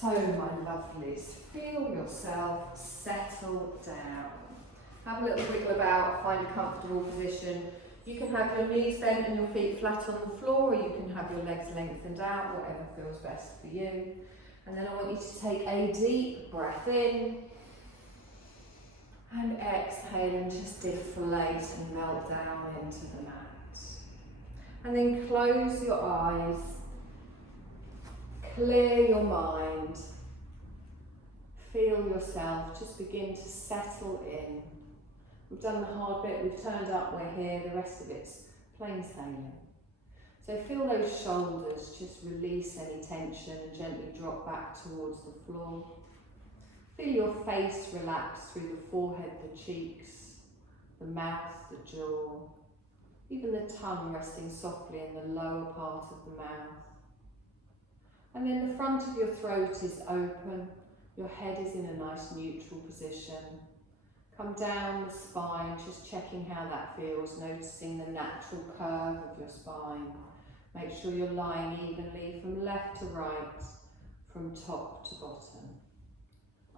So my lovelies, feel yourself settle down. Have a little wiggle about, find a comfortable position. You can have your knees bent and your feet flat on the floor, or you can have your legs lengthened out, whatever feels best for you. And then I want you to take a deep breath in and exhale and just deflate and melt down into the mat. And then close your eyes, clear your mind, feel yourself just begin to settle in. We've done the hard bit, we've turned up, we're here, the rest of it's plain sailing. So feel those shoulders, just release any tension and gently drop back towards the floor. Feel your face relax through the forehead, the cheeks, the mouth, the jaw, even the tongue resting softly in the lower part of the mouth. And then the front of your throat is open, your head is in a nice neutral position. Come down the spine, just checking how that feels, noticing the natural curve of your spine. Make sure you're lying evenly from left to right, from top to bottom.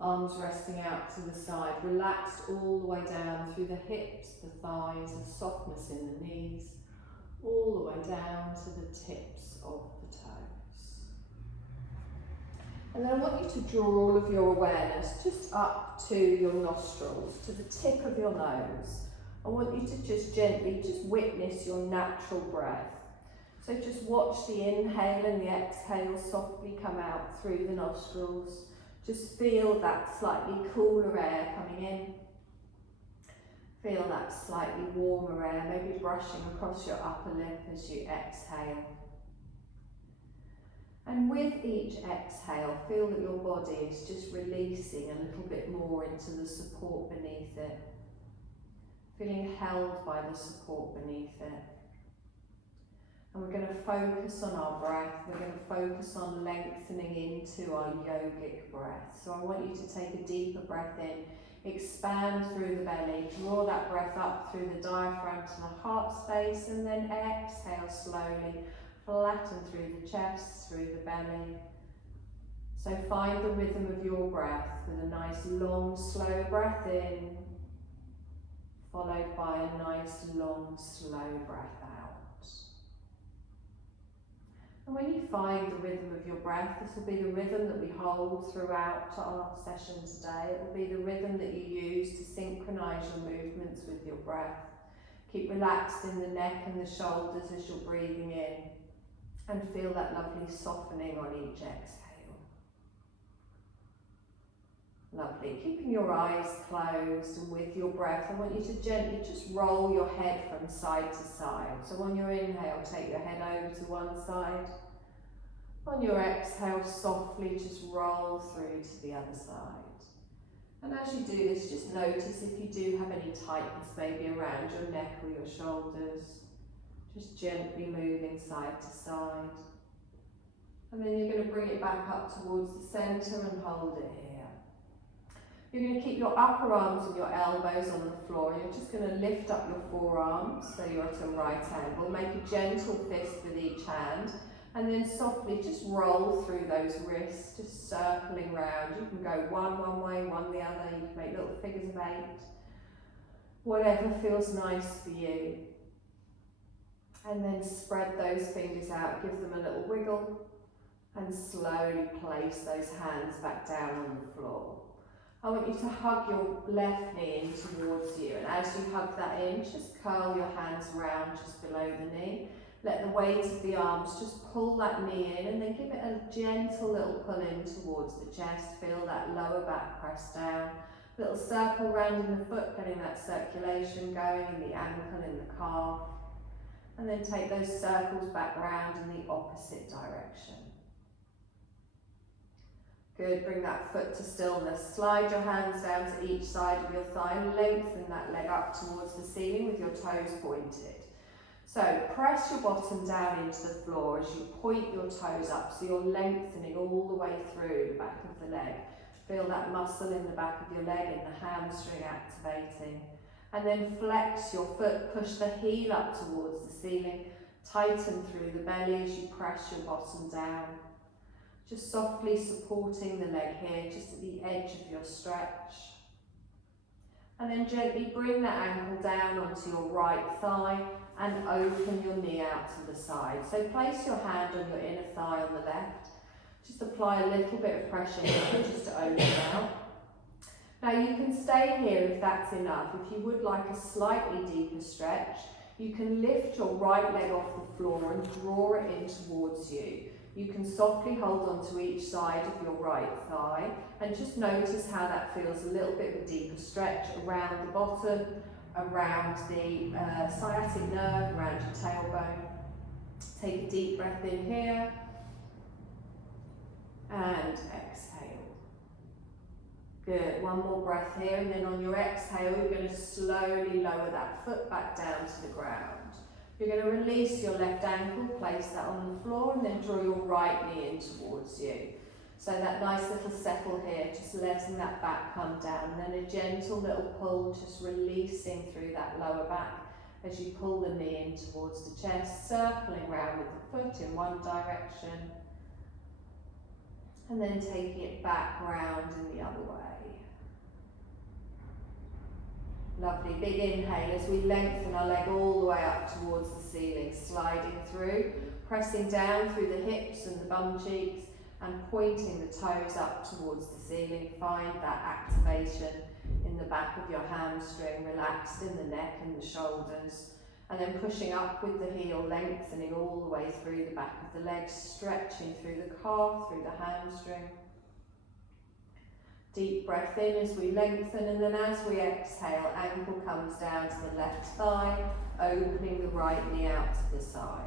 Arms resting out to the side, relaxed all the way down through the hips, the thighs, a softness in the knees, all the way down to the tips of the toes. And then I want you to draw all of your awareness just up to your nostrils, to the tip of your nose. I want you to just gently just witness your natural breath. So just watch the inhale and the exhale softly come out through the nostrils. Just feel that slightly cooler air coming in. Feel that slightly warmer air, maybe brushing across your upper lip as you exhale. And with each exhale, feel that your body is just releasing a little bit more into the support beneath it. Feeling held by the support beneath it. And we're going to focus on our breath. We're going to focus on lengthening into our yogic breath. So I want you to take a deeper breath in, expand through the belly, draw that breath up through the diaphragm to the heart space, and then exhale slowly, flatten through the chest, through the belly. So find the rhythm of your breath with a nice long, slow breath in, followed by a nice long, slow breath out. And when you find the rhythm of your breath, this will be the rhythm that we hold throughout our session today. It will be the rhythm that you use to synchronise your movements with your breath. Keep relaxed in the neck and the shoulders as you're breathing in, and feel that lovely softening on each exhale. Lovely. Keeping your eyes closed, and with your breath, I want you to gently just roll your head from side to side. So on your inhale, take your head over to one side. On your exhale, softly just roll through to the other side. And as you do this, just notice if you do have any tightness maybe around your neck or your shoulders. Just gently moving side to side. And then you're going to bring it back up towards the centre and hold it here. You're going to keep your upper arms and your elbows on the floor. You're just going to lift up your forearms so you're at a right angle. Make a gentle fist with each hand, and then softly just roll through those wrists, just circling round. You can go one way, one the other. You can make little figures of 8. Whatever feels nice for you. And then spread those fingers out, give them a little wiggle, and slowly place those hands back down on the floor. I want you to hug your left knee in towards you, and as you hug that in, just curl your hands around just below the knee. Let the weight of the arms just pull that knee in, and then give it a gentle little pull in towards the chest. Feel that lower back press down. Little circle round in the foot, getting that circulation going in the ankle, in the calf. And then take those circles back round in the opposite direction. Good, bring that foot to stillness. Slide your hands down to each side of your thigh and lengthen that leg up towards the ceiling with your toes pointed. So press your bottom down into the floor as you point your toes up, so you're lengthening all the way through the back of the leg. Feel that muscle in the back of your leg and the hamstring activating. And then flex your foot, push the heel up towards the ceiling, tighten through the belly as you press your bottom down. Just softly supporting the leg here, just at the edge of your stretch. And then gently bring that ankle down onto your right thigh and open your knee out to the side. So place your hand on your inner thigh on the left. Just apply a little bit of pressure here just to open out. Now you can stay here if that's enough. If you would like a slightly deeper stretch, you can lift your right leg off the floor and draw it in towards you. You can softly hold on to each side of your right thigh and just notice how that feels, a little bit of a deeper stretch around the bottom, around the sciatic nerve, around your tailbone. Take a deep breath in here and exhale. Good, one more breath here, and then on your exhale you're going to slowly lower that foot back down to the ground. You're going to release your left ankle, place that on the floor, and then draw your right knee in towards you. So that nice little settle here, just letting that back come down, and then a gentle little pull, just releasing through that lower back as you pull the knee in towards the chest, circling round with the foot in one direction, and then taking it back round in the other way. Lovely, big inhale as we lengthen our leg all the way up towards the ceiling, sliding through, pressing down through the hips and the bum cheeks and pointing the toes up towards the ceiling. Find that activation in the back of your hamstring, relaxed in the neck and the shoulders, and then pushing up with the heel, lengthening all the way through the back of the leg, stretching through the calf, through the hamstring. Deep breath in as we lengthen, and then as we exhale, ankle comes down to the left thigh, opening the right knee out to the side.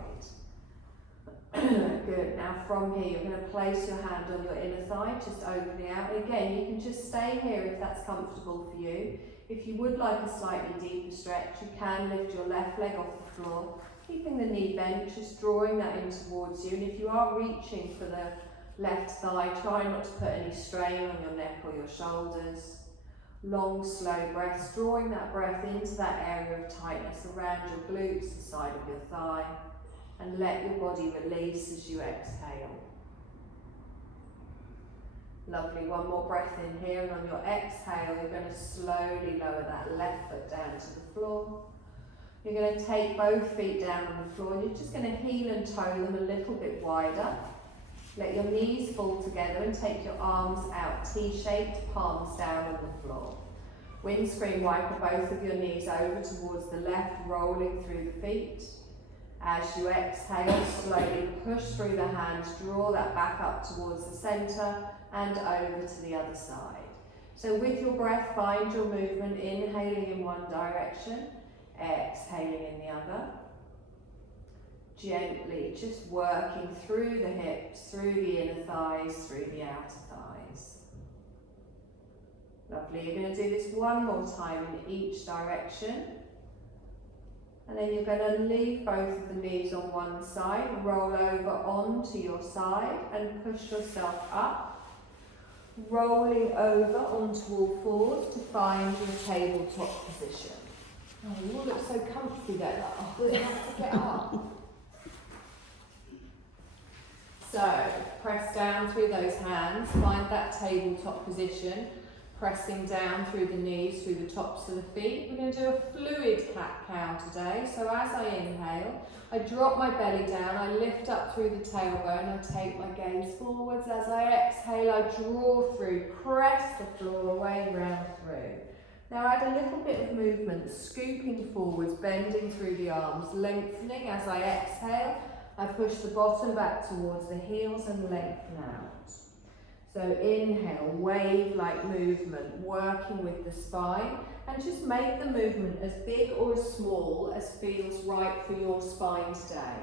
Good, now from here you're going to place your hand on your inner thigh, just opening out. Again, you can just stay here if that's comfortable for you. If you would like a slightly deeper stretch, you can lift your left leg off the floor, keeping the knee bent, just drawing that in towards you. And if you are reaching for the left thigh, try not to put any strain on your neck or your shoulders. Long, slow breaths, drawing that breath into that area of tightness around your glutes, the side of your thigh, and let your body release as you exhale. Lovely, one more breath in here, and on your exhale, you're going to slowly lower that left foot down to the floor. You're going to take both feet down on the floor, and you're just going to heel and toe them a little bit wider. Let your knees fall together and take your arms out, T-shaped, palms down on the floor. Windscreen wiper both of your knees over towards the left, rolling through the feet. As you exhale, slowly push through the hands, draw that back up towards the centre and over to the other side. So with your breath, find your movement, inhaling in one direction, exhaling in the other. Gently, just working through the hips, through the inner thighs, through the outer thighs. Lovely, you're going to do this one more time in each direction. And then you're going to leave both of the knees on one side, roll over onto your side and push yourself up. Rolling over onto all fours to find your tabletop position. Oh, you all look so comfy there, oh, you have to get up. So, press down through those hands, find that tabletop position, pressing down through the knees, through the tops of the feet. We're going to do a fluid cat-cow today. So as I inhale, I drop my belly down, I lift up through the tailbone, I take my gaze forwards. As I exhale, I draw through, press the floor away, round through. Now add a little bit of movement, scooping forwards, bending through the arms, lengthening. As I exhale, I push the bottom back towards the heels and lengthen out. So inhale, wave-like movement, working with the spine, and just make the movement as big or as small as feels right for your spine today.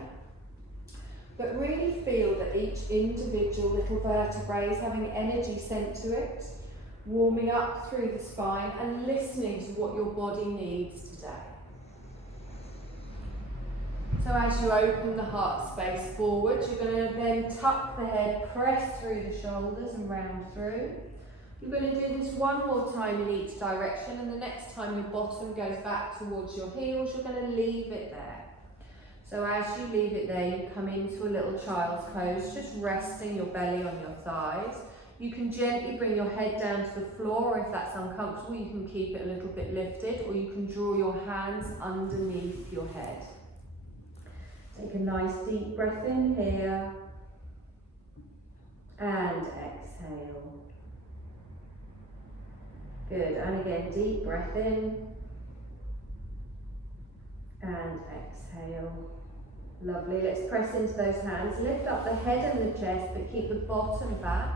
But really feel that each individual little vertebrae is having energy sent to it, warming up through the spine and listening to what your body needs today. So as you open the heart space forward, you're going to then tuck the head, press through the shoulders and round through. You're going to do this one more time in each direction, and the next time your bottom goes back towards your heels, you're going to leave it there. So as you leave it there, you come into a little child's pose, just resting your belly on your thighs. You can gently bring your head down to the floor, or if that's uncomfortable, you can keep it a little bit lifted, or you can draw your hands underneath your head. Take a nice deep breath in here, and exhale. Good, and again, deep breath in, and exhale. Lovely, let's press into those hands. Lift up the head and the chest, but keep the bottom back.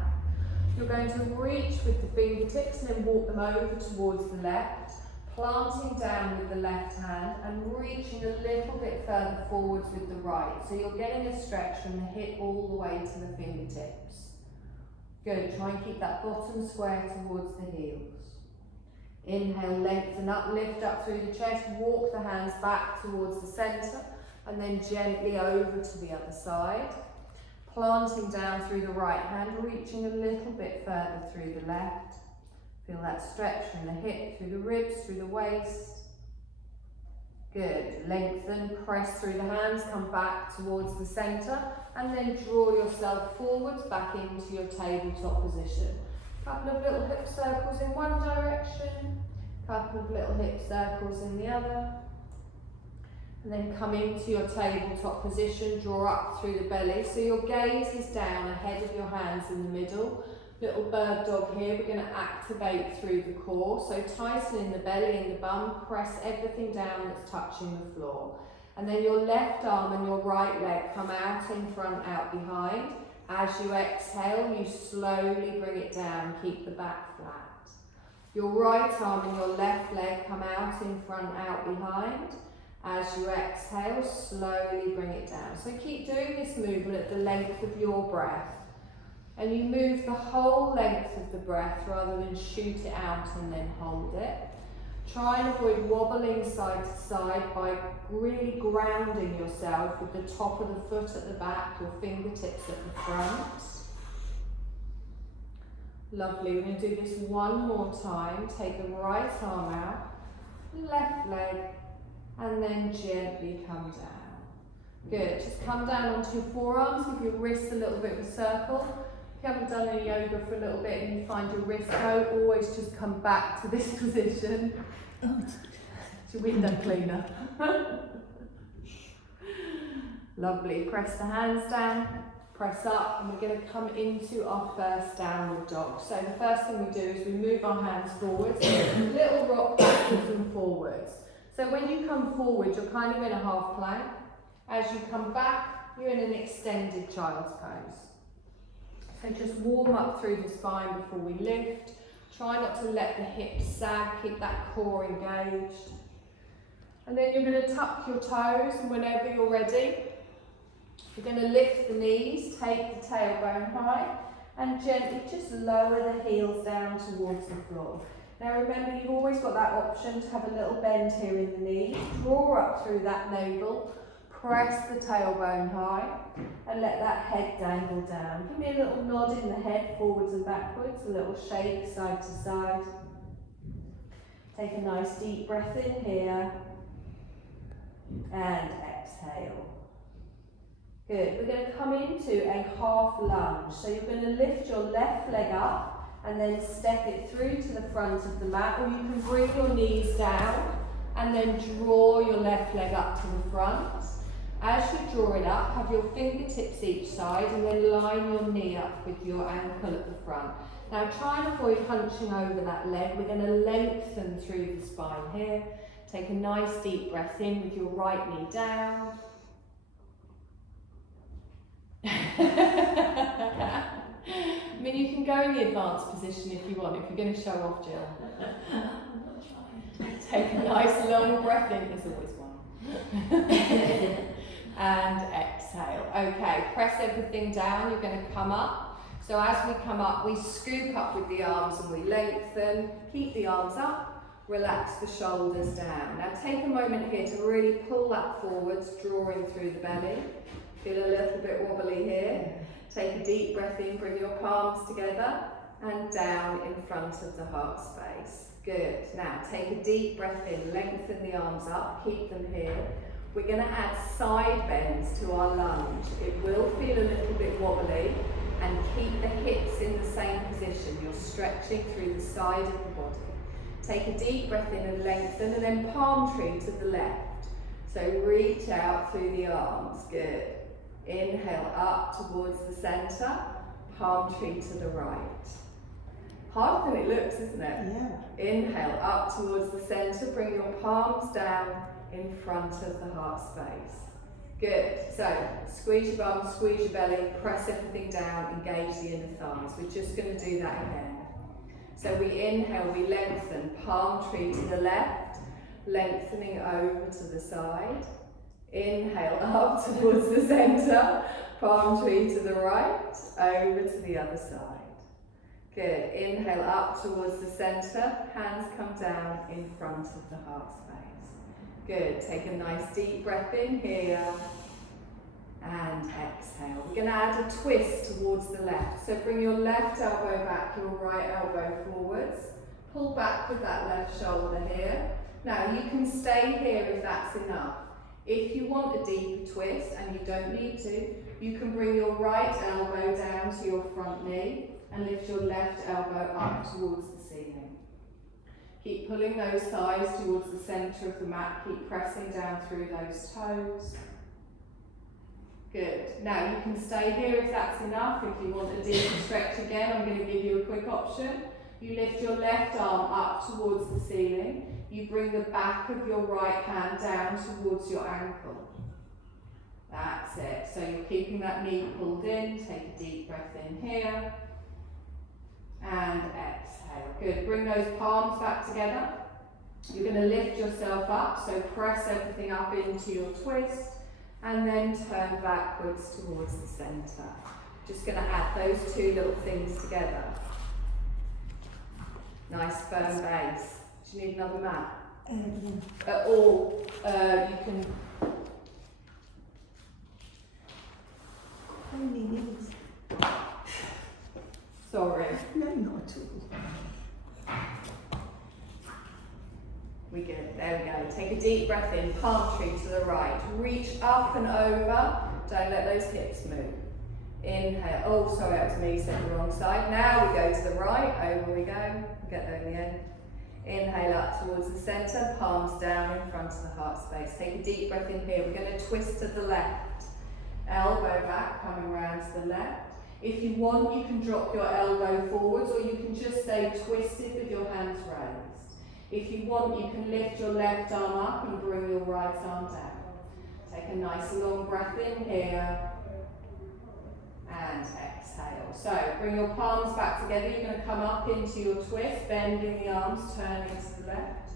You're going to reach with the fingertips and then walk them over towards the left, planting down with the left hand and reaching a little bit further forwards with the right. So you're getting a stretch from the hip all the way to the fingertips. Good, try and keep that bottom square towards the heels. Inhale, lengthen up, lift up through the chest, walk the hands back towards the centre and then gently over to the other side. Planting down through the right hand, reaching a little bit further through the left. Feel that stretch from the hip, through the ribs, through the waist. Good, lengthen, press through the hands, come back towards the centre and then draw yourself forwards back into your tabletop position. Couple of little hip circles in one direction, couple of little hip circles in the other. And then come into your tabletop position, draw up through the belly. So your gaze is down ahead of your hands in the middle. Little bird dog here, we're going to activate through the core. So tighten in the belly and the bum, press everything down that's touching the floor. And then your left arm and your right leg come out in front, out behind. As you exhale, you slowly bring it down, keep the back flat. Your right arm and your left leg come out in front, out behind. As you exhale, slowly bring it down. So keep doing this movement at the length of your breath. And you move the whole length of the breath rather than shoot it out and then hold it. Try and avoid wobbling side to side by really grounding yourself with the top of the foot at the back, your fingertips at the front. Lovely, we're going to do this one more time. Take the right arm out, left leg, and then gently come down. Good, just come down onto your forearms, give your wrists a little bit of a circle. If you haven't done any yoga for a little bit and you find your wrist go, always just come back to this position. It's your window cleaner. Lovely, press the hands down, press up, and we're going to come into our first downward dog. So the first thing we do is we move our hands forwards, little rock backwards and forwards. So when you come forward, you're kind of in a half plank. As you come back, you're in an extended child's pose. So just warm up through the spine before we lift. Try not to let the hips sag, keep that core engaged. And then you're going to tuck your toes, and whenever you're ready, you're going to lift the knees, take the tailbone high, and gently just lower the heels down towards the floor. Now remember, you've always got that option to have a little bend here in the knee. Draw up through that navel, press the tailbone high, and let that head dangle down. Give me a little nod in the head, forwards and backwards, a little shake side to side. Take a nice deep breath in here, and exhale. Good, we're going to come into a half lunge. So you're going to lift your left leg up, and then step it through to the front of the mat, or you can bring your knees down and then draw your left leg up to the front. As you draw it up, have your fingertips each side and then line your knee up with your ankle at the front. Now try and avoid hunching over that leg. We're going to lengthen through the spine here. Take a nice deep breath in with your right knee down. I mean, you can go in the advanced position if you want, if you're going to show off, Jill. Take a nice long breath in, there's always one. And exhale. Okay, press everything down, you're going to come up. So as we come up, we scoop up with the arms and we lengthen. Keep the arms up, relax the shoulders down. Now take a moment here to really pull that forwards, drawing through the belly. Feel a little bit wobbly here. Take a deep breath in, bring your palms together and down in front of the heart space. Good. Now take a deep breath in, lengthen the arms up, keep them here. We're going to add side bends to our lunge. It will feel a little bit wobbly, and keep the hips in the same position. You're stretching through the side of the body. Take a deep breath in and lengthen, and then palm tree to the left. So reach out through the arms, good. Inhale up towards the centre, palm tree to the right. Harder than it looks, isn't it? Yeah. Inhale up towards the centre, bring your palms down in front of the heart space. Good, so squeeze your bum, squeeze your belly, press everything down, engage the inner thighs. We're just going to do that again. So we inhale, we lengthen, palm tree to the left, lengthening over to the side. Inhale up towards the centre, palm tree to the right, over to the other side. Good, inhale up towards the centre, hands come down in front of the heart space. Good, take a nice deep breath in here and exhale. We're going to add a twist towards the left. So bring your left elbow back, your right elbow forwards. Pull back with that left shoulder here. Now you can stay here if that's enough. If you want a deeper twist, and you don't need to, you can bring your right elbow down to your front knee and lift your left elbow up towards the ceiling. Keep pulling those thighs towards the centre of the mat. Keep pressing down through those toes. Good. Now you can stay here if that's enough. If you want a deeper stretch again, I'm going to give you a quick option. You lift your left arm up towards the ceiling. You bring the back of your right hand down towards your ankle. That's it. So you're keeping that knee pulled in. Take a deep breath in here. And exhale. Good. Bring those palms back together. You're going to lift yourself up, so press everything up into your twist, and then turn backwards towards the centre. Just going to add those two little things together. Nice firm base. Do you need another mat? Yeah. Or you can... Only knees. Sorry. No, not at all. We good. There we go. Take a deep breath in. Palm tree to the right. Reach up and over. Don't let those hips move. Inhale. Oh, sorry, that was me. Said the wrong side. Now we go to the right. Over we go. Get there in the end. Inhale up towards the centre. Palms down in front of the heart space. Take a deep breath in here. We're going to twist to the left. Elbow back, coming round to the left. If you want, you can drop your elbow forwards, or you can just stay twisted with your hands raised. If you want, you can lift your left arm up and bring your right arm down. Take a nice long breath in here and exhale. So bring your palms back together. You're going to come up into your twist, bending the arms, turning to the left.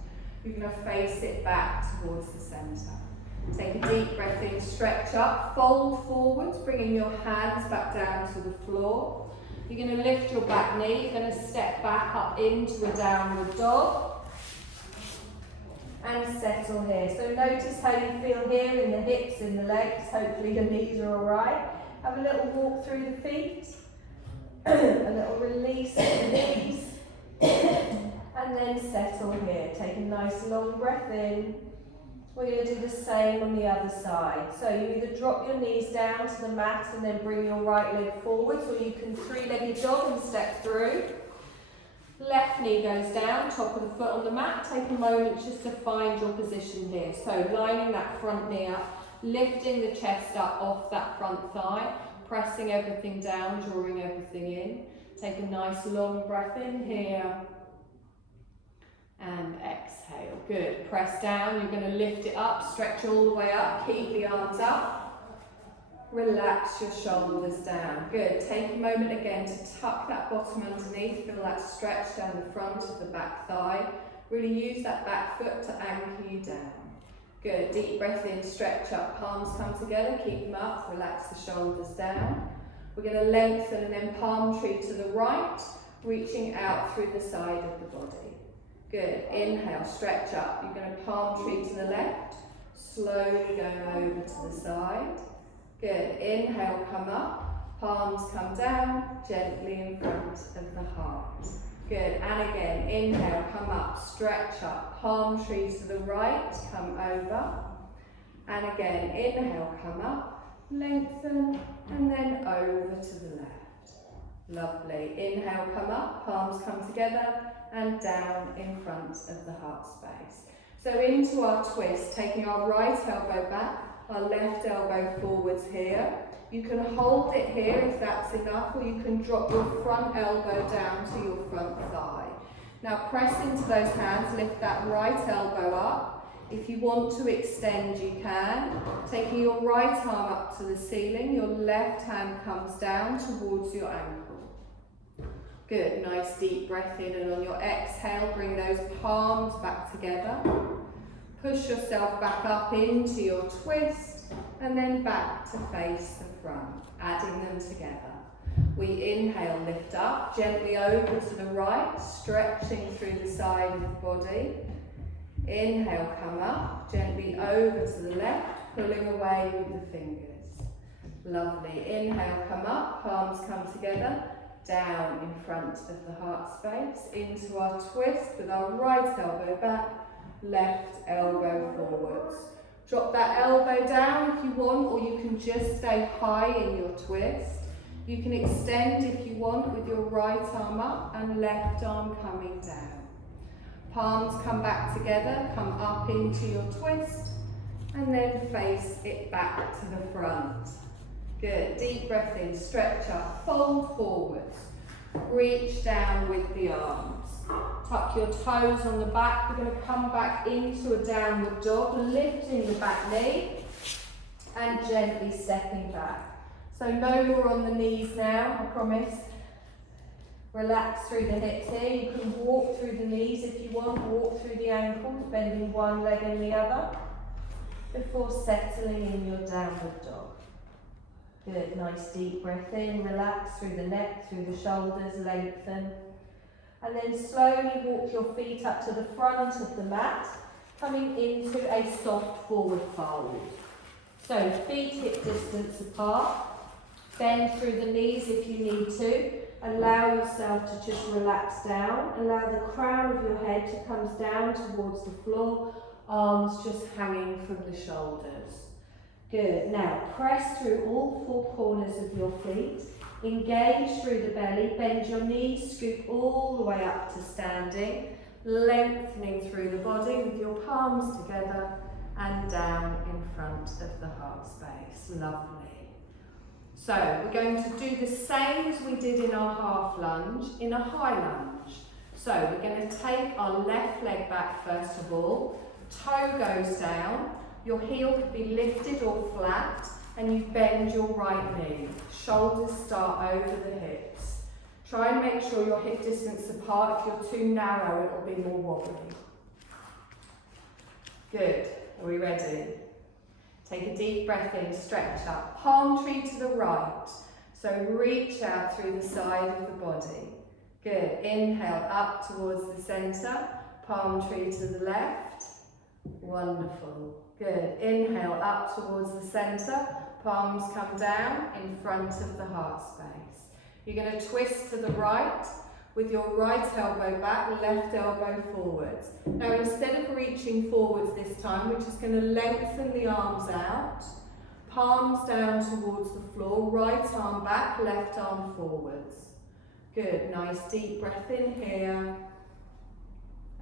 You're going to face it back towards the centre. Take a deep breath in, stretch up, fold forwards, bringing your hands back down to the floor. You're going to lift your back knee, you're going to step back up into a downward dog and settle here. So notice how you feel here in the hips, in the legs. Hopefully your knees are alright. Have a little walk through the feet, a little release of the knees, and then settle here. Take a nice long breath in. We're going to do the same on the other side. So you either drop your knees down to the mat and then bring your right leg forwards, or you can three-legged dog and step through. Left knee goes down, top of the foot on the mat. Take a moment just to find your position here. So lining that front knee up, lifting the chest up off that front thigh, pressing everything down, drawing everything in. Take a nice long breath in here. And exhale. Good. Press down. You're going to lift it up, stretch all the way up, keep the arms up. Relax your shoulders down. Good. Take a moment again to tuck that bottom underneath. Feel that stretch down the front of the back thigh. Really use that back foot to anchor you down. Good. Deep breath in, stretch up, palms come together, keep them up, relax the shoulders down. We're going to lengthen and then palm tree to the right, reaching out through the side of the body. Good. Inhale, stretch up. You're going to palm tree to the left, slowly going over to the side. Good. Inhale, come up. Palms come down, gently in front of the heart. Good. And again, inhale, come up, stretch up. Palm tree to the right, come over. And again, inhale, come up, lengthen, and then over to the left. Lovely. Inhale, come up, palms come together, and down in front of the heart space. So into our twist, taking our right elbow back, our left elbow forwards here. You can hold it here if that's enough, or you can drop your front elbow down to your front thigh. Now press into those hands, lift that right elbow up. If you want to extend, you can. Taking your right arm up to the ceiling, your left hand comes down towards your ankle. Good, nice deep breath in, and on your exhale, bring those palms back together. Push yourself back up into your twist, and then back to face the front, adding them together. We inhale, lift up, gently over to the right, stretching through the side of the body. Inhale, come up, gently over to the left, pulling away with the fingers. Lovely. Inhale, come up, palms come together, down in front of the heart space, into our twist with our right elbow back, left elbow forwards. Drop that elbow down if you want, or you can just stay high in your twist. You can extend if you want with your right arm up and left arm coming down. Palms come back together, come up into your twist, and then face it back to the front. Good, deep breath in, stretch up, fold forwards, reach down with the arms. Tuck your toes on the back. We're going to come back into a downward dog, lifting the back knee and gently stepping back. So no more on the knees now, I promise. Relax through the hips here. You can walk through the knees if you want, walk through the ankles, bending one leg and the other, before settling in your downward dog. Good, nice deep breath in, relax through the neck, through the shoulders, lengthen. And then slowly walk your feet up to the front of the mat, coming into a soft forward fold. So feet hip distance apart, bend through the knees if you need to. Allow yourself to just relax down. Allow the crown of your head to come down towards the floor, arms just hanging from the shoulders. Good. Now press through all four corners of your feet. Engage through the belly. Bend your knees. Scoop all the way up to standing. Lengthening through the body with your palms together and down in front of the heart space. Lovely. So we're going to do the same as we did in our half lunge in a high lunge. So we're going to take our left leg back first of all. Toe goes down. Your heel could be lifted or flat, and you bend your right knee. Shoulders start over the hips. Try and make sure your hip distance apart. If you're too narrow, it will be more wobbly. Good. Are we ready? Take a deep breath in, stretch up. Palm tree to the right. So reach out through the side of the body. Good. Inhale up towards the centre. Palm tree to the left. Wonderful. Good. Inhale up towards the centre. Palms come down in front of the heart space. You're going to twist to the right with your right elbow back, left elbow forwards. Now instead of reaching forwards this time, we're just going to lengthen the arms out. Palms down towards the floor, right arm back, left arm forwards. Good. Nice deep breath in here.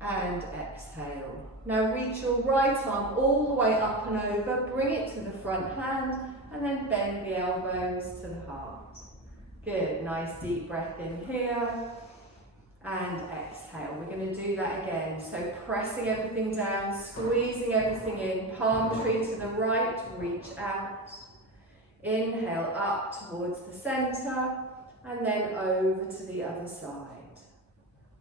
And exhale. Now reach your right arm all the way up and over, bring it to the front hand, and then bend the elbows to the heart. Good, nice deep breath in here, and exhale. We're going to do that again. So pressing everything down, squeezing everything in, palm tree to the right, reach out. Inhale up towards the centre, and then over to the other side.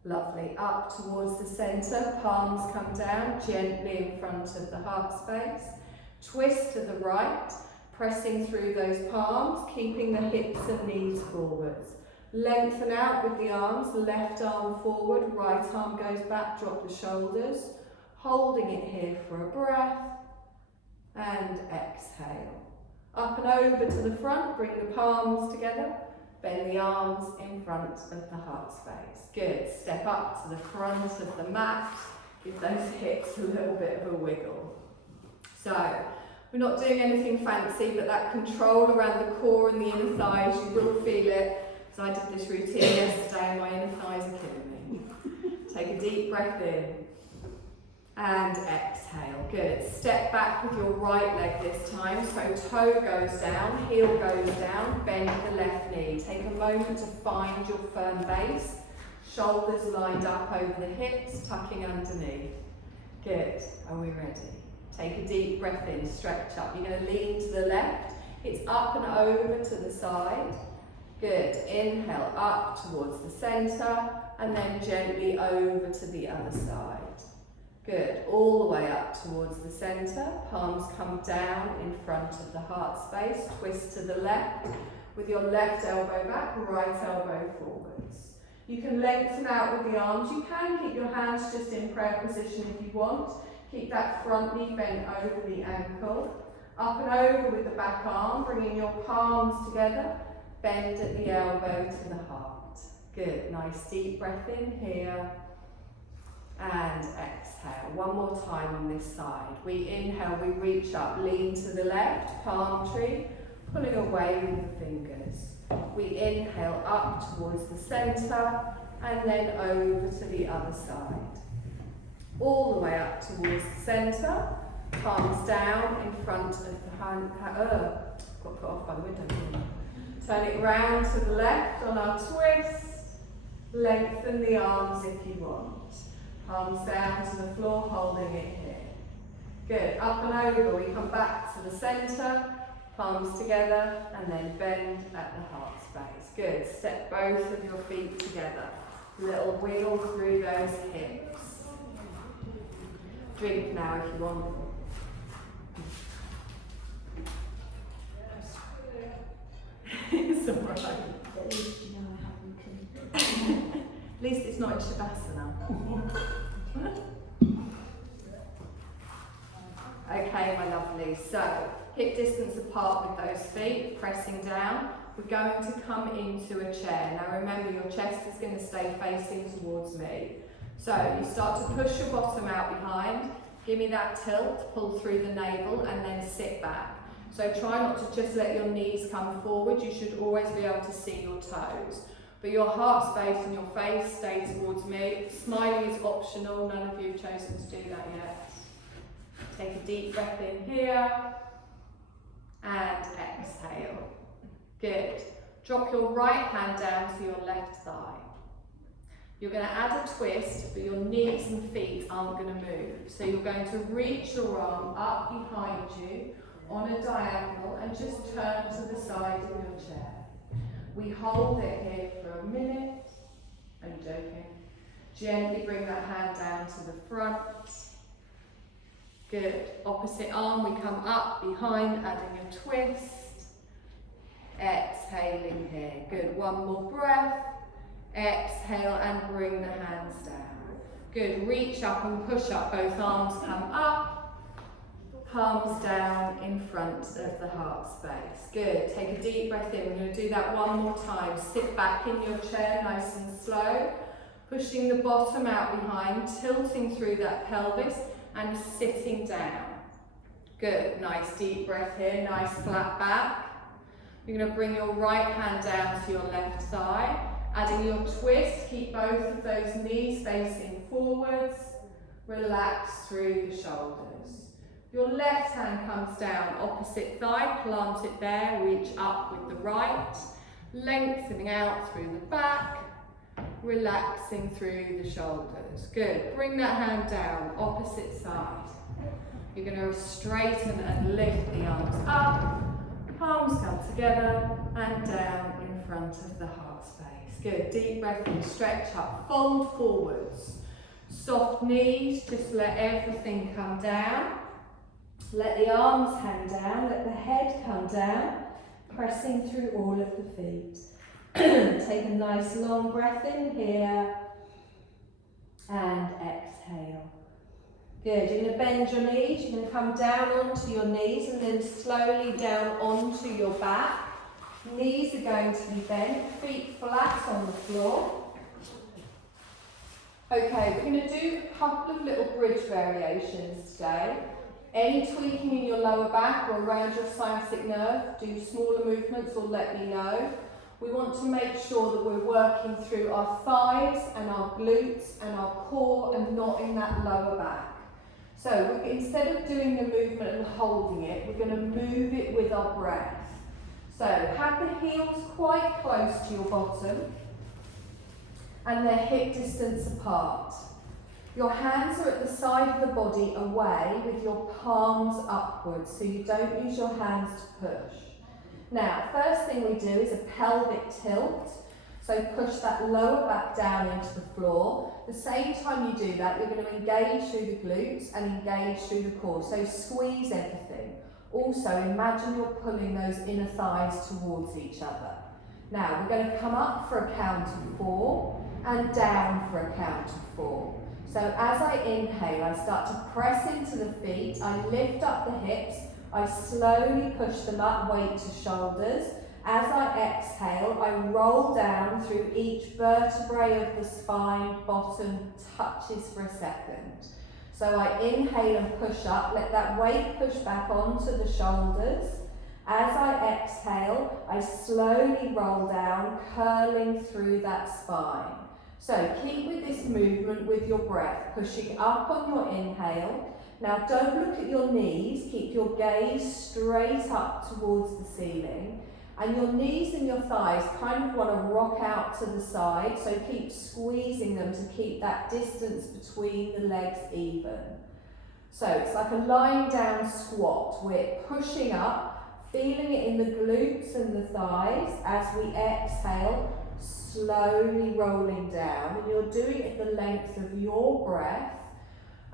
Lovely, up towards the centre, palms come down gently in front of the heart space. Twist to the right, pressing through those palms, keeping the hips and knees forwards. Lengthen out with the arms, left arm forward, right arm goes back, drop the shoulders. Holding it here for a breath, and exhale. Up and over to the front, bring the palms together. Bend the arms in front of the heart space. Good. Step up to the front of the mat. Give those hips a little bit of a wiggle. So, We're not doing anything fancy, but that control around the core and the inner thighs, you will feel it. So I did this routine yesterday and my inner thighs are killing me. Take a deep breath in and exhale. Good. Step back with your right leg this time. So toe goes down, heel goes down, bend the left knee. Take a moment to find your firm base. Shoulders lined up over the hips, tucking underneath. Good. Are we ready? Take a deep breath in, stretch up. You're going to lean to the left. It's up and over to the side. Good. Inhale up towards the centre and then gently over to the other side. Good. All the way up towards the centre. Palms come down in front of the heart space. Twist to the left with your left elbow back, right elbow forwards. You can lengthen out with the arms. You can keep your hands just in prayer position if you want. Keep that front knee bent over the ankle. Up and over with the back arm, bringing your palms together. Bend at the elbow to the heart. Good. Nice deep breath in here. And exhale. One more time on this side. We inhale, we reach up, lean to the left, palm tree, pulling away with the fingers. We inhale up towards the centre and then over to the other side. All the way up towards the centre, palms down in front of the hand. Got put off by the window, didn't I? Turn it round to the left on our twist. Lengthen the arms if you want. Palms down to the floor, holding it here. Good. Up and over, we come back to the centre. Palms together and then bend at the heart space. Good. Step both of your feet together. Little wiggle through those hips. Drink now if you want. It's alright. At least you know how you can. At least it's not in Shavasana. Okay, my lovely. So, hip distance apart with those feet, pressing down. We're going to come into a chair. Now remember, your chest is going to stay facing towards me. So you start to push your bottom out behind, give me that tilt, pull through the navel and then sit back. So try not to just let your knees come forward, you should always be able to see your toes. But your heart space and your face stay towards me. Smiling is optional, none of you have chosen to do that yet. Take a deep breath in here and exhale. Good. Drop your right hand down to your left thigh. You're going to add a twist, but your knees and feet aren't going to move. So you're going to reach your arm up behind you on a diagonal and just turn to the side of your chair. We hold it here for a minute. I'm joking. Gently bring that hand down to the front. Good. Opposite arm, we come up behind, adding a twist. Exhaling here. Good. One more breath. Exhale and bring the hands down. Good. Reach up and push up. Both arms come up. Palms down in front of the heart space. Good. Take a deep breath in. We're going to do that one more time. Sit back in your chair nice and slow. Pushing the bottom out behind, tilting through that pelvis and sitting down. Good. Nice deep breath here. Nice flat back. You're going to bring your right hand down to your left thigh. Adding your twist, keep both of those knees facing forwards. Relax through the shoulders. Your left hand comes down, opposite thigh, plant it there, reach up with the right. Lengthening out through the back, relaxing through the shoulders. Good. Bring that hand down, opposite side. You're going to straighten and lift the arms up. Palms come together and down in front of the heart space. Good. Deep breath in, stretch up, fold forwards. Soft knees, just let everything come down. Let the arms hang down, let the head come down, pressing through all of the feet. Take a nice long breath in here and exhale. Good, you're going to bend your knees, you're going to come down onto your knees and then slowly down onto your back. Knees are going to be bent, feet flat on the floor. Okay, we're going to do a couple of little bridge variations today. Any tweaking in your lower back or around your sciatic nerve, do smaller movements or let me know. We want to make sure that we're working through our thighs and our glutes and our core and not in that lower back. So instead of doing the movement and holding it, we're going to move it with our breath. So have the heels quite close to your bottom and they're hip distance apart. Your hands are at the side of the body away with your palms upwards, so you don't use your hands to push. Now, first thing we do is a pelvic tilt. So push that lower back down into the floor. The same time you do that, you're going to engage through the glutes and engage through the core. So squeeze everything. Also, imagine you're pulling those inner thighs towards each other. Now, we're going to come up for a count of 4 and down for a count of 4. So as I inhale, I start to press into the feet, I lift up the hips, I slowly push them up, weight to shoulders. As I exhale, I roll down through each vertebrae of the spine, bottom touches for a second. So I inhale and push up, let that weight push back onto the shoulders. As I exhale, I slowly roll down, curling through that spine. So keep with this movement with your breath, pushing up on your inhale. Now don't look at your knees, keep your gaze straight up towards the ceiling. And your knees and your thighs kind of want to rock out to the side, so keep squeezing them to keep that distance between the legs even. So it's like a lying down squat. We're pushing up, feeling it in the glutes and the thighs. As we exhale, slowly rolling down, and you're doing it the length of your breath.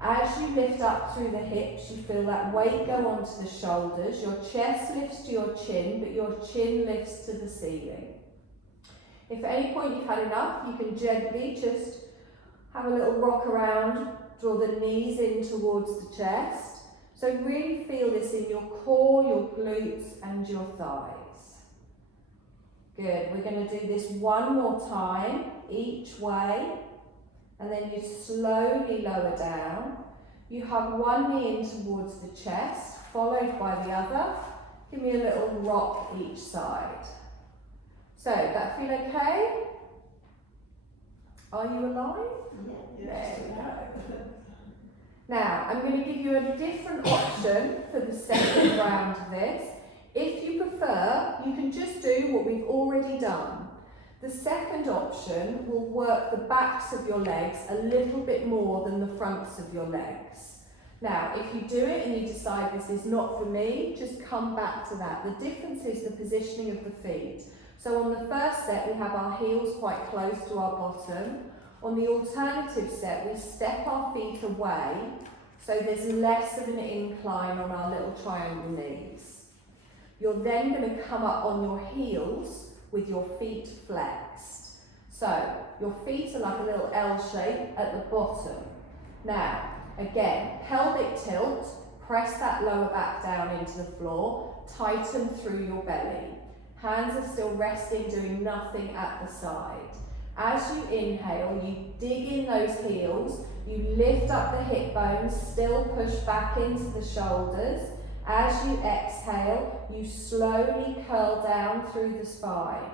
As you lift up through the hips, you feel that weight go onto the shoulders, your chest lifts to your chin, but your chin lifts to the ceiling. If at any point you've had enough, you can gently just have a little rock around, draw the knees in towards the chest. So really feel this in your core, your glutes and your thighs. Good, we're going to do this one more time, each way. And then you slowly lower down. You hug one knee in towards the chest, followed by the other. Give me a little rock each side. So, that feel okay? Are you alive? Yeah. There we go. Now, I'm going to give you a different option for the second round of this. If you prefer, you can just do what we've already done. The second option will work the backs of your legs a little bit more than the fronts of your legs. Now, if you do it and you decide this is not for me, just come back to that. The difference is the positioning of the feet. So on the first set, we have our heels quite close to our bottom. On the alternative set, we step our feet away, so there's less of an incline on our little triangle knees. You're then going to come up on your heels with your feet flexed. So your feet are like a little L shape at the bottom. Now, again, pelvic tilt, press that lower back down into the floor, tighten through your belly. Hands are still resting, doing nothing at the side. As you inhale, you dig in those heels, you lift up the hip bones, still push back into the shoulders. As you exhale, you slowly curl down through the spine.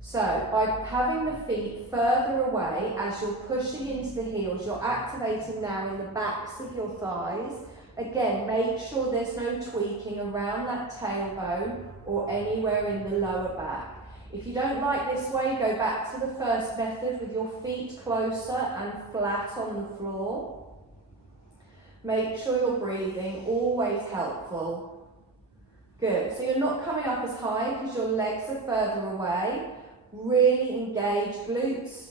So, by having the feet further away, as you're pushing into the heels, you're activating now in the backs of your thighs. Again, make sure there's no tweaking around that tailbone or anywhere in the lower back. If you don't like this way, go back to the first method with your feet closer and flat on the floor. Make sure you're breathing, always helpful. Good, so you're not coming up as high because your legs are further away. Really engage glutes,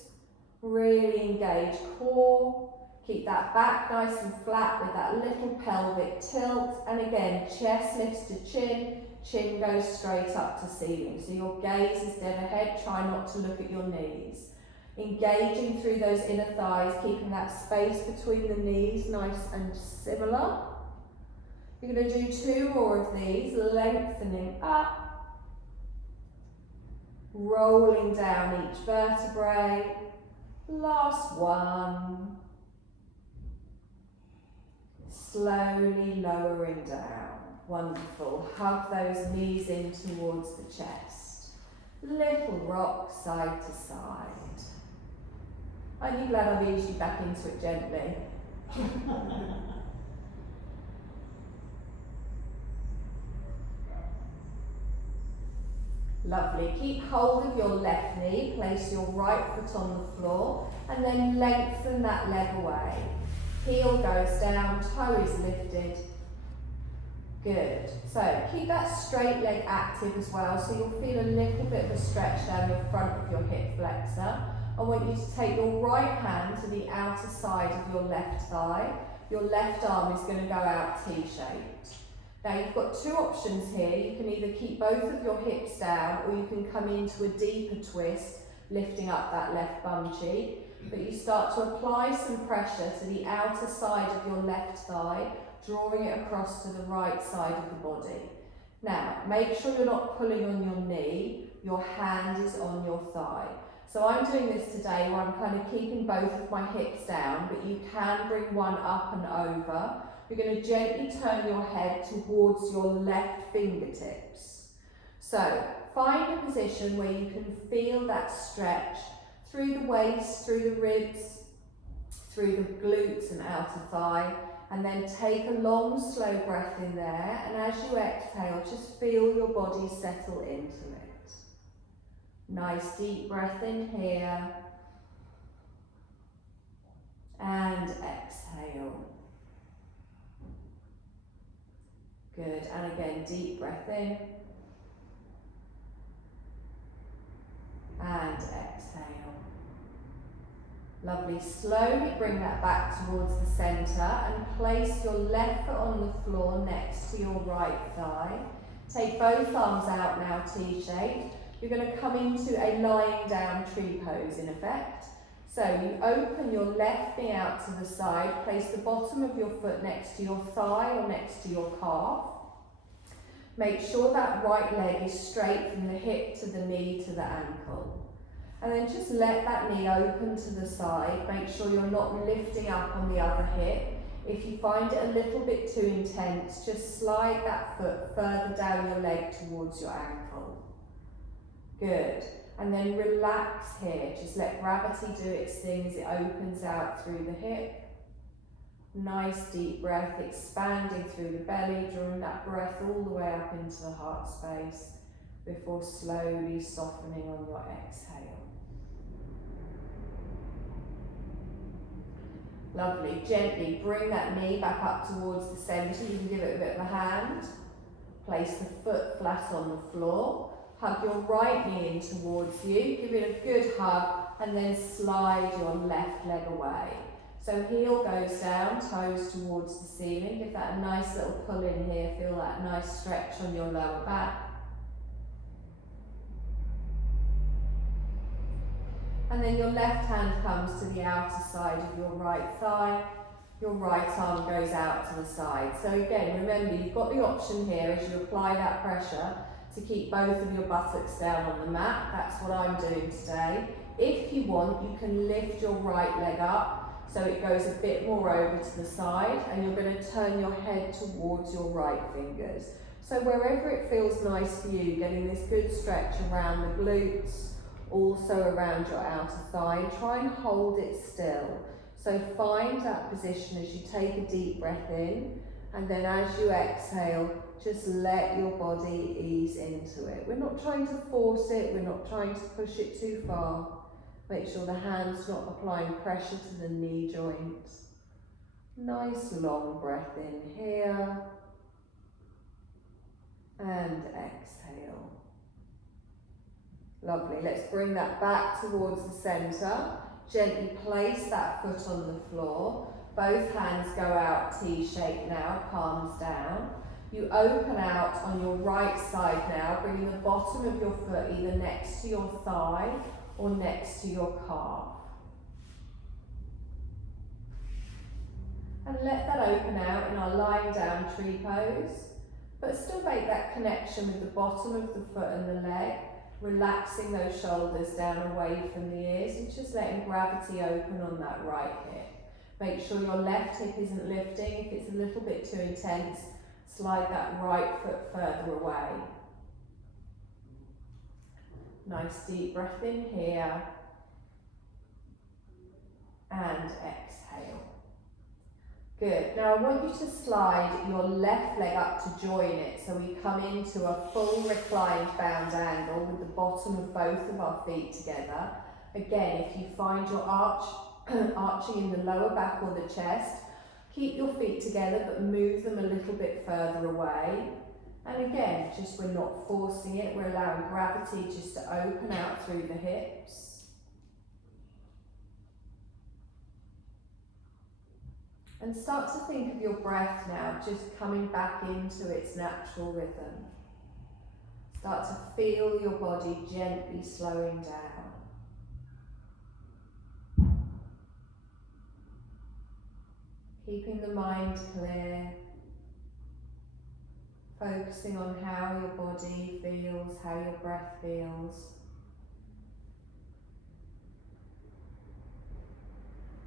really engage core. Keep that back nice and flat with that little pelvic tilt. And again, chest lifts to chin, chin goes straight up to ceiling. So your gaze is dead ahead, try not to look at your knees. Engaging through those inner thighs, keeping that space between the knees nice and similar. You're going to do 2 more of these, lengthening up, rolling down each vertebrae. Last one. slowly lowering down. Wonderful. Hug those knees in towards the chest. Little rock side to side. Aren't you glad I've eased you back into it gently? Lovely. Keep hold of your left knee, place your right foot on the floor, and then lengthen that leg away. Heel goes down, toe is lifted. Good. So keep that straight leg active as well, so you'll feel a little bit of a stretch down your front of your hip flexor. I want you to take your right hand to the outer side of your left thigh. Your left arm is going to go out T-shaped. Now you've got two options here. You can either keep both of your hips down, or you can come into a deeper twist, lifting up that left bum cheek. But you start to apply some pressure to the outer side of your left thigh, drawing it across to the right side of the body. Now, make sure you're not pulling on your knee, your hand is on your thigh. So I'm doing this today where I'm kind of keeping both of my hips down, but you can bring one up and over. You're going to gently turn your head towards your left fingertips. So find a position where you can feel that stretch through the waist, through the ribs, through the glutes and outer thigh, and then take a long, slow breath in there, and as you exhale, just feel your body settle into it. Nice deep breath in here, and exhale. Good, and again, deep breath in, and exhale. Lovely. Slowly bring that back towards the centre and place your left foot on the floor next to your right thigh. Take both arms out now, T-shaped. You're going to come into a lying down tree pose in effect. So you open your left knee out to the side, place the bottom of your foot next to your thigh or next to your calf. Make sure that right leg is straight from the hip to the knee to the ankle. And then just let that knee open to the side. Make sure you're not lifting up on the other hip. If you find it a little bit too intense, just slide that foot further down your leg towards your ankle. Good. And then relax here. Just let gravity do its thing as it opens out through the hip. Nice deep breath, expanding through the belly, drawing that breath all the way up into the heart space before slowly softening on your exhale. Lovely. Gently bring that knee back up towards the centre. You can give it a bit of a hand. Place the foot flat on the floor. Hug your right knee in towards you. Give it a good hug and then slide your left leg away. So heel goes down, toes towards the ceiling. Give that a nice little pull in here. Feel that nice stretch on your lower back. And then your left hand comes to the outer side of your right thigh. Your right arm goes out to the side. So again, remember, you've got the option here as you apply that pressure to keep both of your buttocks down on the mat. That's what I'm doing today. If you want, you can lift your right leg up so it goes a bit more over to the side, and you're going to turn your head towards your right fingers. So wherever it feels nice for you, getting this good stretch around the glutes, also around your outer thigh, and try and hold it still. So find that position as you take a deep breath in, and then as you exhale, just let your body ease into it. We're not trying to force it, we're not trying to push it too far. Make sure the hand's not applying pressure to the knee joints. Nice long breath in here, and exhale. Lovely. Let's bring that back towards the centre. Gently place that foot on the floor. Both hands go out T-shape now, palms down. You open out on your right side now, bringing the bottom of your foot either next to your thigh or next to your calf. And let that open out in our lying down tree pose, but still make that connection with the bottom of the foot and the leg, relaxing those shoulders down away from the ears and just letting gravity open on that right hip. Make sure your left hip isn't lifting. If it's a little bit too intense, slide that right foot further away. Nice deep breath in here. And exhale. Good. Now I want you to slide your left leg up to join it, so we come into a full reclined bound angle with the bottom of both of our feet together. Again, if you find your arching in the lower back or the chest, keep your feet together but move them a little bit further away. And again, just we're not forcing it, we're allowing gravity just to open out through the hips. And start to think of your breath now, just coming back into its natural rhythm. Start to feel your body gently slowing down. Keeping the mind clear. Focusing on how your body feels, how your breath feels.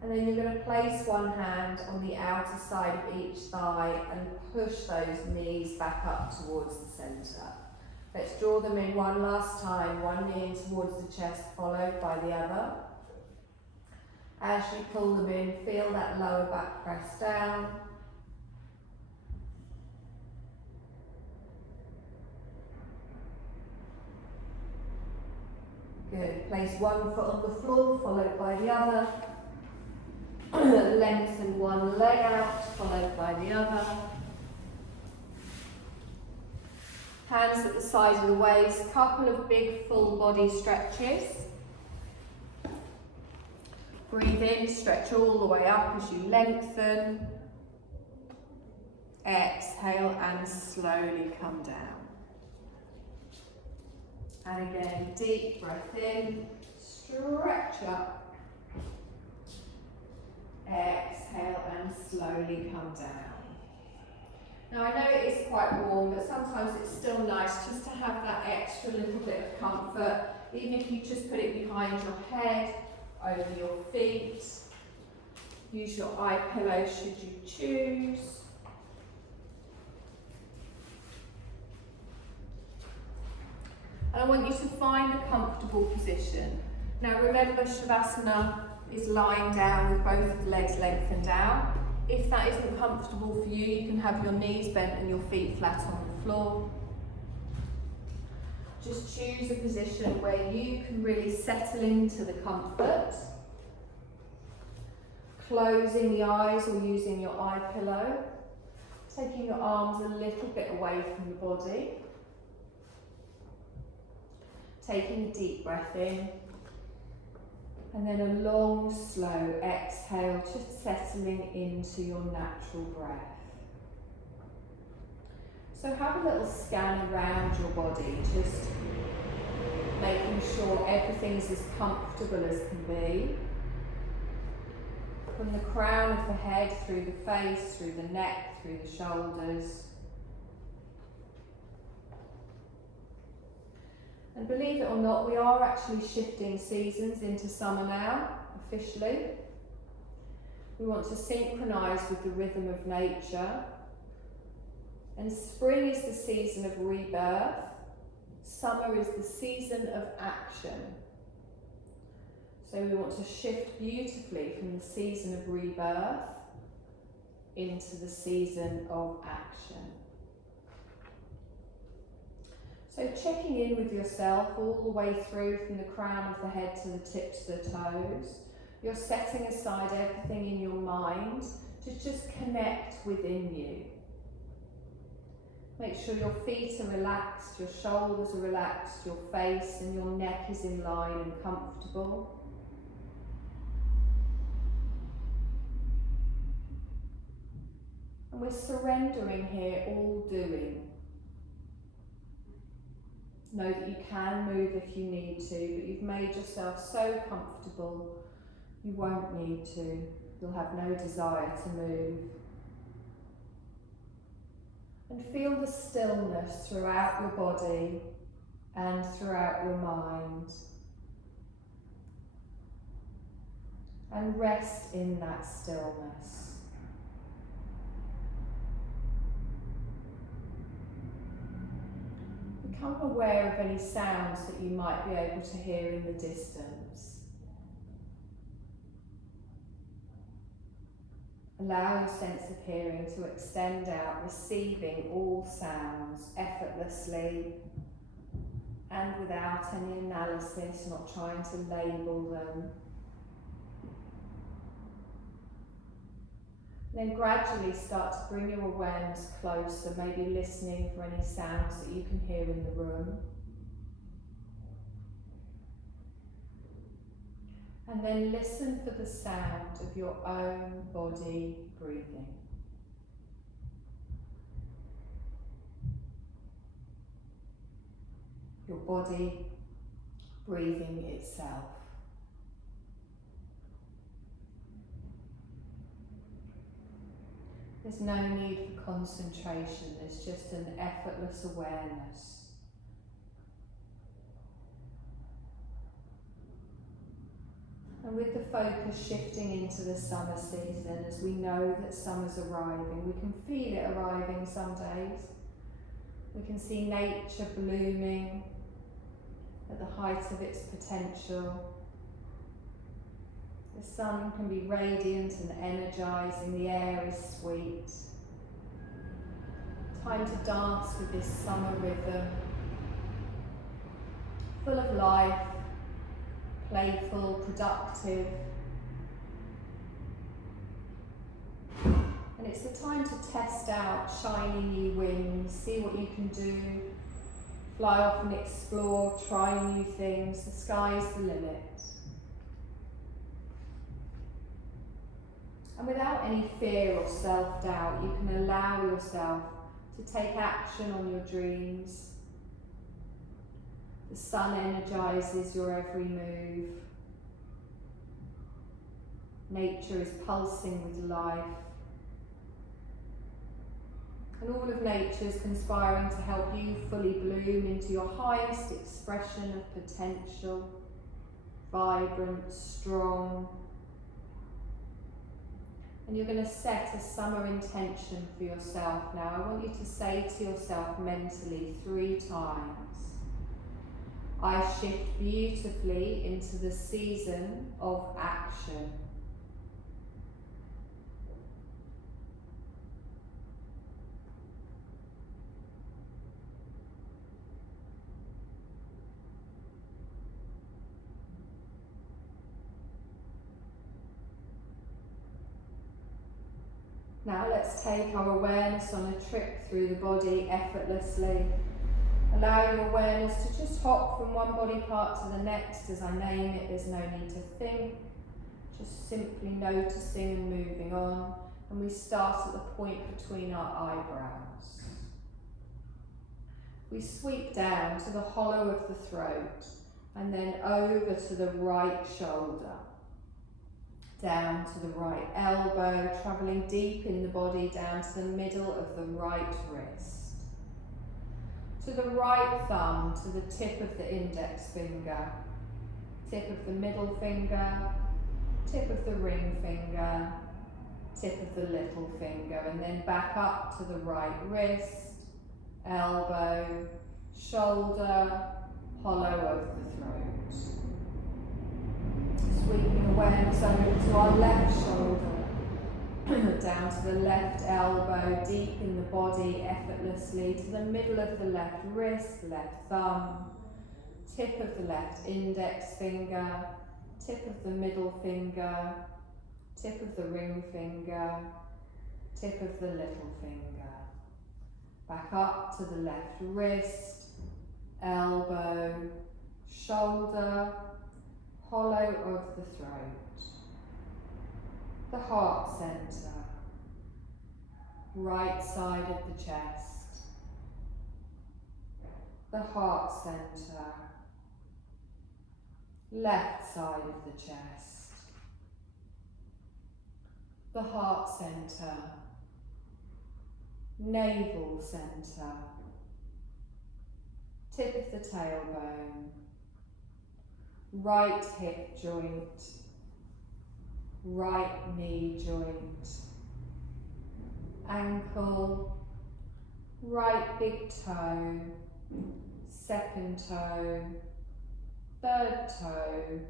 And then you're going to place one hand on the outer side of each thigh and push those knees back up towards the centre. Let's draw them in one last time, one knee in towards the chest, followed by the other. As you pull them in, feel that lower back press down. Good. Place one foot on the floor, followed by the other. Lengthen one leg out, followed by the other. Hands at the side of the waist, couple of big full body stretches. Breathe in, stretch all the way up as you lengthen. Exhale and slowly come down. And again, deep breath in, stretch up. Exhale and slowly come down. Now I know it is quite warm, but sometimes it's still nice just to have that extra little bit of comfort, even if you just put it behind your head, over your feet. Use your eye pillow should you choose. And I want you to find a comfortable position. Now remember, Shavasana is lying down with both of the legs lengthened out. If that isn't comfortable for you, you can have your knees bent and your feet flat on the floor. Just choose a position where you can really settle into the comfort. Closing the eyes or using your eye pillow. Taking your arms a little bit away from the body. Taking a deep breath in. And then a long, slow exhale, just settling into your natural breath. So have a little scan around your body, just making sure everything's as comfortable as can be. From the crown of the head, through the face, through the neck, through the shoulders. And believe it or not, we are actually shifting seasons into summer now, officially. We want to synchronise with the rhythm of nature. And spring is the season of rebirth. Summer is the season of action. So we want to shift beautifully from the season of rebirth into the season of action. So checking in with yourself all the way through from the crown of the head to the tips of the toes. You're setting aside everything in your mind to just connect within you. Make sure your feet are relaxed, your shoulders are relaxed, your face and your neck is in line and comfortable. And we're surrendering here, all doing. Know that you can move if you need to, but you've made yourself so comfortable, you won't need to. You'll have no desire to move. And feel the stillness throughout your body and throughout your mind. and rest in that stillness. Become aware of any sounds that you might be able to hear in the distance. Allow your sense of hearing to extend out, receiving all sounds effortlessly and without any analysis, not trying to label them. Then gradually start to bring your awareness closer, maybe listening for any sounds that you can hear in the room. And then listen for the sound of your own body breathing. Your body breathing itself. There's no need for concentration, there's just an effortless awareness. And with the focus shifting into the summer season, as we know that summer's arriving, we can feel it arriving some days. We can see nature blooming at the height of its potential. The sun can be radiant and energizing, the air is sweet. Time to dance with this summer rhythm, full of life, playful, productive. And it's the time to test out shiny new wings, see what you can do, fly off and explore, try new things. The sky's the limit. And without any fear or self-doubt, you can allow yourself to take action on your dreams. The sun energizes your every move. Nature is pulsing with life. And all of nature is conspiring to help you fully bloom into your highest expression of potential, vibrant, strong. And you're going to set a summer intention for yourself now. I want you to say to yourself mentally 3 times, I shift beautifully into the season of action. Now let's take our awareness on a trip through the body effortlessly. Allow your awareness to just hop from one body part to the next. As I name it, there's no need to think. Just simply noticing and moving on. And we start at the point between our eyebrows. We sweep down to the hollow of the throat and then over to the right shoulder. Down to the right elbow, travelling deep in the body down to the middle of the right wrist. To the right thumb, to the tip of the index finger, tip of the middle finger, tip of the ring finger, tip of the little finger, and then back up to the right wrist, elbow, shoulder, hollow of the throat. Sweeping awareness over to our left shoulder, down to the left elbow, deep in the body effortlessly, to the middle of the left wrist, left thumb, tip of the left index finger, tip of the middle finger, tip of the ring finger, tip of the little finger. Back up to the left wrist, elbow, shoulder, hollow of the throat, the heart centre, right side of the chest, the heart centre, left side of the chest, the heart centre, navel centre, tip of the tailbone, right hip joint, right knee joint, ankle, right big toe, second toe, third toe,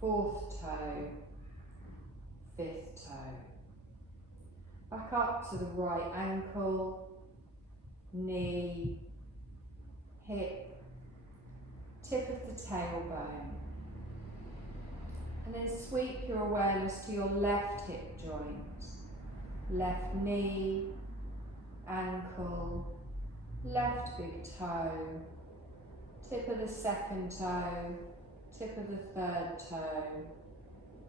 fourth toe, fifth toe. Back up to the right ankle, knee, hip, tip of the tailbone. And then sweep your awareness to your left hip joint, left knee, ankle, left big toe, tip of the second toe, tip of the third toe,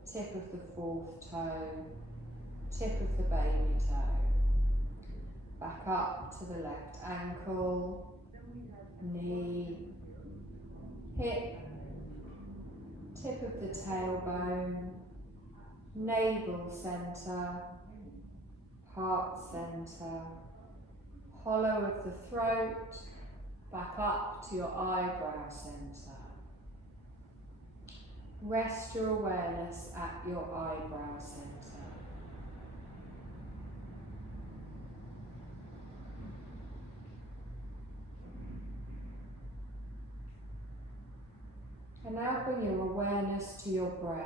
tip of the fourth toe, tip of the baby toe. Back up to the left ankle, knee, hip, tip of the tailbone, navel centre, heart centre, hollow of the throat, back up to your eyebrow centre. Rest your awareness at your eyebrow centre. And now bring your awareness to your breath.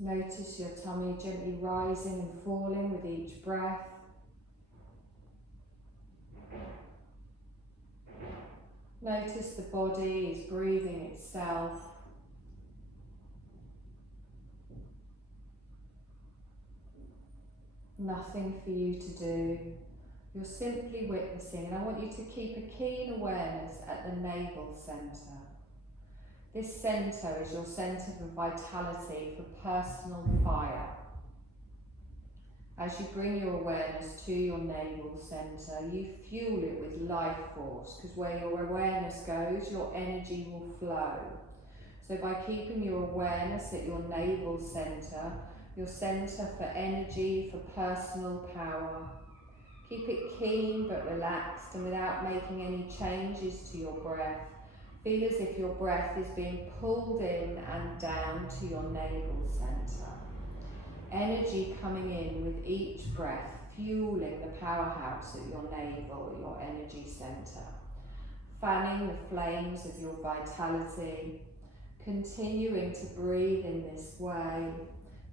Notice your tummy gently rising and falling with each breath. Notice the body is breathing itself. Nothing for you to do. You're simply witnessing, and I want you to keep a keen awareness at the navel centre. This centre is your centre for vitality, for personal fire. As you bring your awareness to your navel centre, you fuel it with life force, because where your awareness goes, your energy will flow. So by keeping your awareness at your navel centre, your centre for energy, for personal power, keep it keen but relaxed and without making any changes to your breath. Feel as if your breath is being pulled in and down to your navel centre. Energy coming in with each breath, fueling the powerhouse at your navel, your energy centre. Fanning the flames of your vitality. Continuing to breathe in this way.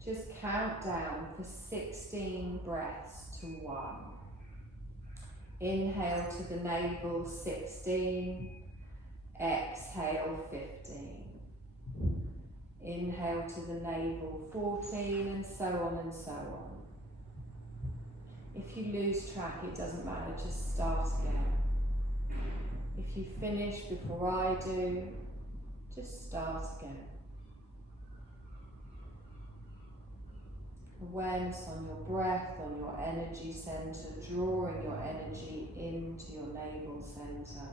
Just count down for 16 breaths to 1. Inhale to the navel, 16. Exhale, 15. Inhale to the navel, 14, and so on and so on. If you lose track, it doesn't matter, just start again. If you finish before I do, just start again. Awareness on your breath, on your energy centre, drawing your energy into your navel centre.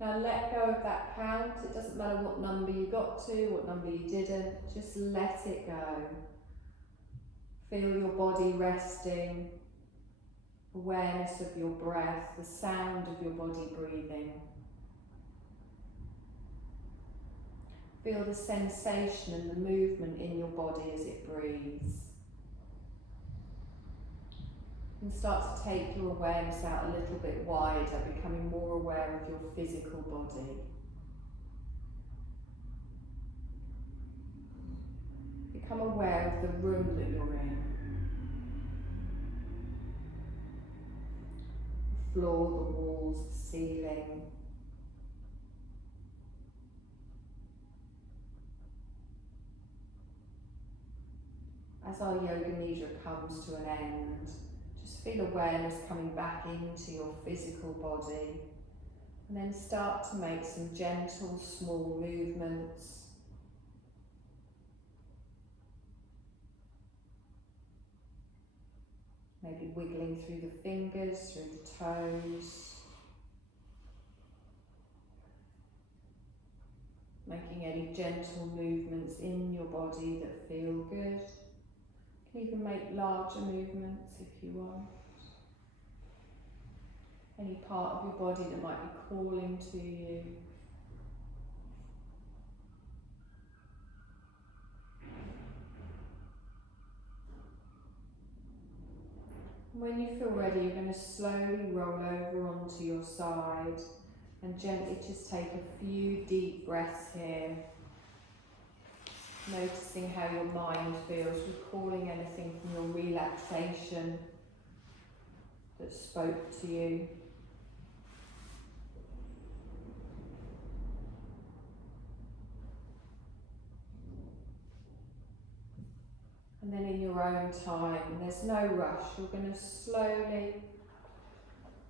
Now let go of that count. It doesn't matter what number you got to, what number you didn't, just let it go. Feel your body resting, awareness of your breath, the sound of your body breathing. Feel the sensation and the movement in your body as it breathes. And start to take your awareness out a little bit wider, becoming more aware of your physical body. Become aware of the room that you're in. The floor, the walls, the ceiling. As our yoga nidra comes to an end, just feel awareness coming back into your physical body, and then start to make some gentle, small movements. Maybe wiggling through the fingers, through the toes. Making any gentle movements in your body that feel good. You can even make larger movements if you want. Any part of your body that might be calling to you. When you feel ready, you're going to slowly roll over onto your side and gently just take a few deep breaths here. Noticing how your mind feels, recalling anything from your relaxation that spoke to you. And then in your own time, there's no rush, you're going to slowly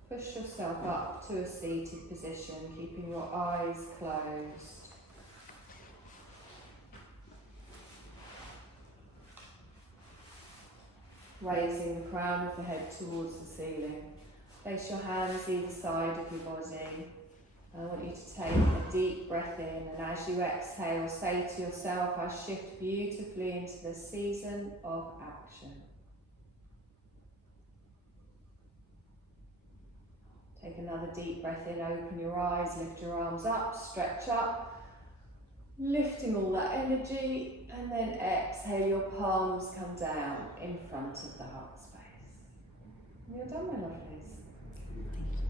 push yourself up to a seated position, keeping your eyes closed. Raising the crown of the head towards the ceiling. Place your hands either side of your body. I want you to take a deep breath in, and as you exhale, say to yourself, I shift beautifully into the season of action. Take another deep breath in, open your eyes, lift your arms up, stretch up, lifting all that energy, and then exhale, your palms come down in front of the heart space. And you're done, my lovelies. Thank you.